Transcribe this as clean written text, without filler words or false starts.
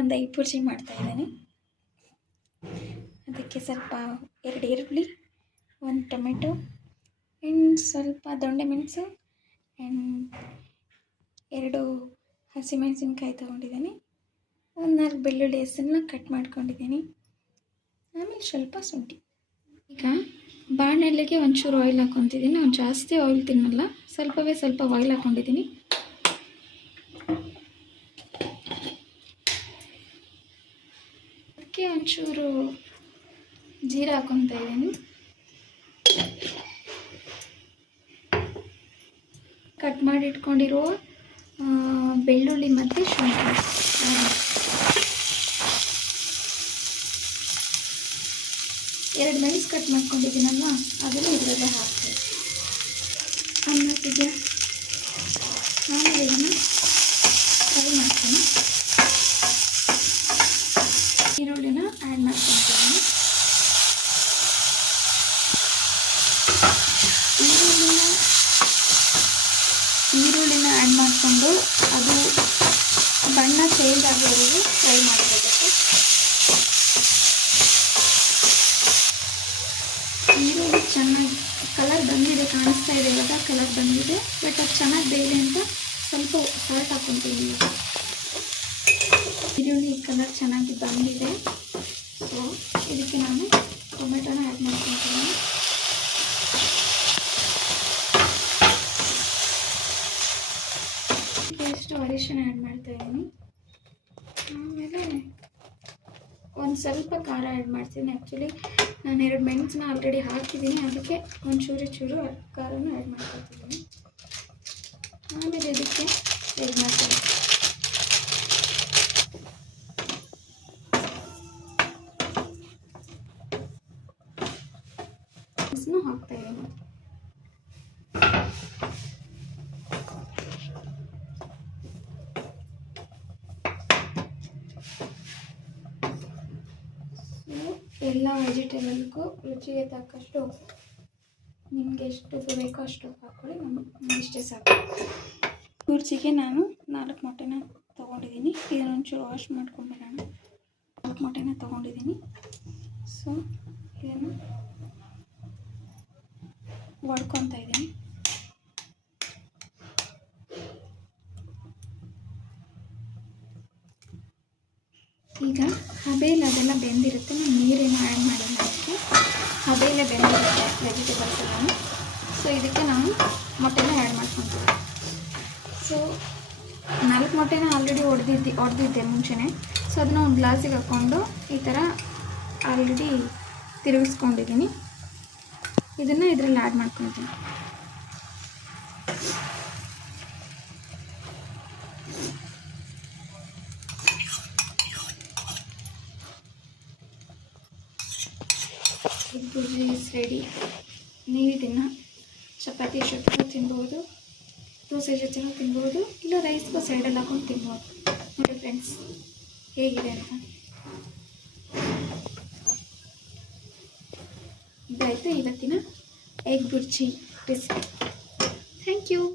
ಒಂದು 5 ಬುರ್ಜಿ ಮಾಡ್ತಾಯಿದ್ದೀನಿ. ಅದಕ್ಕೆ ಸ್ವಲ್ಪ 2 ಈರುಳ್ಳಿ, 1 ಟೊಮೆಟೊ ಆ್ಯಂಡ್ ಸ್ವಲ್ಪ ದೊಣ್ಣೆ ಮೆಣಸು ಆ್ಯಂಡ್ 2 ಹಸಿಮೆಣಸಿನ್ಕಾಯಿ ತೊಗೊಂಡಿದ್ದೀನಿ. ಒಂದು 4 ಬೆಳ್ಳುಳ್ಳಿ ಹೆಸರನ್ನ ಕಟ್ ಮಾಡ್ಕೊಂಡಿದ್ದೀನಿ. ಆಮೇಲೆ ಸ್ವಲ್ಪ ಶುಂಠಿ. ಈಗ ಬಾಣಲೆಗೆ ಒಂಚೂರು ಆಯಿಲ್ ಹಾಕ್ಕೊತಿದ್ದೀನಿ. ನಾನು ಜಾಸ್ತಿ ಆಯಿಲ್ ತಿನ್ನಲ್ಲ, ಸ್ವಲ್ಪ ಆಯಿಲ್ ಹಾಕ್ಕೊಂಡಿದ್ದೀನಿ. ಅದಕ್ಕೆ ಒಂಚೂರು ಜೀರಾ ಹಾಕ್ಕೊತಾ ಇದ್ದೀನಿ. ಕಟ್ ಮಾಡಿ ಇಟ್ಕೊಂಡಿರುವ ಬೆಳ್ಳುಳ್ಳಿ ಮತ್ತು ಶುಂಠಿ, 2 ಮೆಣಸು ಕಟ್ ಮಾಡ್ಕೊಂಡಿದ್ದೀನಲ್ವ ಅದನ್ನು ಇದರಲ್ಲೇ ಹಾಕ್ತೀನಿ. ಅನ್ನಕ್ಕಿದೆ ಆಮೇಲೆ ಇದನ್ನು ಫ್ರೈ ಮಾಡ್ತೀನಿ. ಈರುಳ್ಳಿನ ಆ್ಯಡ್ ಮಾಡ್ಕೊತೀನಿ. ಈರುಳ್ಳಿನ ಆ್ಯಡ್ ಮಾಡಿಕೊಂಡು ಅದು ಬಣ್ಣ ಚೇಂಜ್ ಆಗೋವರೆಗೂ ಫ್ರೈ ಮಾಡಬೇಕು. ಈರುಳ್ಳಿ ಚೆನ್ನಾಗಿ ಕಲರ್ ಬಂದಿದೆ, ಕಾಣಿಸ್ತಾ ಇದೆ ಇವಾಗ ಕಲರ್ ಬಂದಿದೆ. ಬಟ್ ಅದು ಚೆನ್ನಾಗಿ ಬೇಳೆ ಅಂತ ಸ್ವಲ್ಪ ಸಾಲ್ಟ್ ಹಾಕ್ಕೊತೀನಿ. ಈರುಳ್ಳಿ ಕಲರ್ ಚೆನ್ನಾಗಿ ಬಂದಿದೆ. ಸೊ ಇದಕ್ಕೆ ನಾನು ಟೊಮೆಟೊನ ಆ್ಯಡ್ ಮಾಡ್ಕೊತೀನಿ. ಎಷ್ಟು ಅರಿಶಿನ ಆ್ಯಡ್ ಮಾಡ್ತಾಯಿದ್ದೀನಿ. ಆಮೇಲೆ ಒಂದು ಸ್ವಲ್ಪ ಖಾರ ಆ್ಯಡ್ ಮಾಡ್ತೀನಿ. ಆ್ಯಕ್ಚುಲಿ ನಾನು 2 ಮೆಣಸನ್ನ ಆಲ್ರೆಡಿ ಹಾಕಿದ್ದೀನಿ, ಅದಕ್ಕೆ ಒಂದು ಚೂರು ಖಾರನ ಆ್ಯಡ್ ಮಾಡ್ಕೊತಿದ್ದೀನಿ. ಆಮೇಲೆ ಇದಕ್ಕೆ ಆ್ಯಡ್ ಮಾಡ್ತೀನಿ. ಹಾಕ್ತಾಯಿದ್ದೀನಿ. ಎಲ್ಲ ವೆಜಿಟೇಬಲ್ಗೂ ರುಚಿಗೆ ತಕ್ಕಷ್ಟು ನಿಮಗೆ ಎಷ್ಟು ಬೇಕೋ ಅಷ್ಟು ಹಾಕ್ಕೊಳ್ಳಿ. ನಾನು ಇಷ್ಟೇ ಸಾಕು. ಬುರ್ಜಿಗೆ ನಾನು 4 ಮೊಟ್ಟೆನ ತೊಗೊಂಡಿದ್ದೀನಿ. ಇದನ್ನು ಒಂಚೂರು ವಾಶ್ ಮಾಡ್ಕೊಂಡ್ಬಿಡೋಣ. 4 ಮೊಟ್ಟೆನ ತೊಗೊಂಡಿದ್ದೀನಿ. ಸೊ ಇದನ್ನು ಒಡ್ಕೊತಾ ಇದ್ದೀನಿ. ಈಗ ಹಬೆಯಲ್ಲಿ ಅದೆಲ್ಲ ಬೆಂದಿರುತ್ತೆ, ನಾನು ನೀರೇನು ಆ್ಯಡ್ ಮಾಡಿಲ್ಲ. ಅದಕ್ಕೆ ಹಬೆಯಲ್ಲೇ ಬೆಂದಿರುತ್ತೆ ವೆಜಿಟೇಬಲ್ಸ್ ಎಲ್ಲ. ಸೊ ಇದಕ್ಕೆ ನಾನು ಮೊಟ್ಟೆನ ಆ್ಯಡ್ ಮಾಡ್ಕೊತೀನಿ. ಸೊ 4 ಮೊಟ್ಟೆನ ಆಲ್ರೆಡಿ ಹೊಡೆದಿದ್ದೆ ಮುಂಚೆನೇ. ಸೊ ಅದನ್ನ ಒಂದು ಗ್ಲಾಸಿಗೆ ಹಾಕ್ಕೊಂಡು ಈ ಥರ ಆಲ್ರೆಡಿ ತಿರುಗಿಸ್ಕೊಂಡಿದ್ದೀನಿ. ಇದನ್ನು ಇದರಲ್ಲಿ ಆ್ಯಡ್ ಮಾಡ್ಕೊತೀನಿ. Egg bhurji is ready. ನೀವು ಇದನ್ನು ಚಪಾತಿ ಜೊತೆಗೂ ತಿನ್ಬೋದು, ದೋಸೆ ಜೊತೆನೂ ತಿನ್ಬೋದು, ಇಲ್ಲ ರೈಸ್ಗೂ ಸೈಡಲ್ಲಿ ಹಾಕೊಂಡು ತಿನ್ಬೋದು. ನೋಡಿ ಫ್ರೆಂಡ್ಸ್ ಹೇಗಿದೆ ಅಂತ. ಇದಾಯಿತು ಇವತ್ತಿನ egg bhurji recipe. Thank you.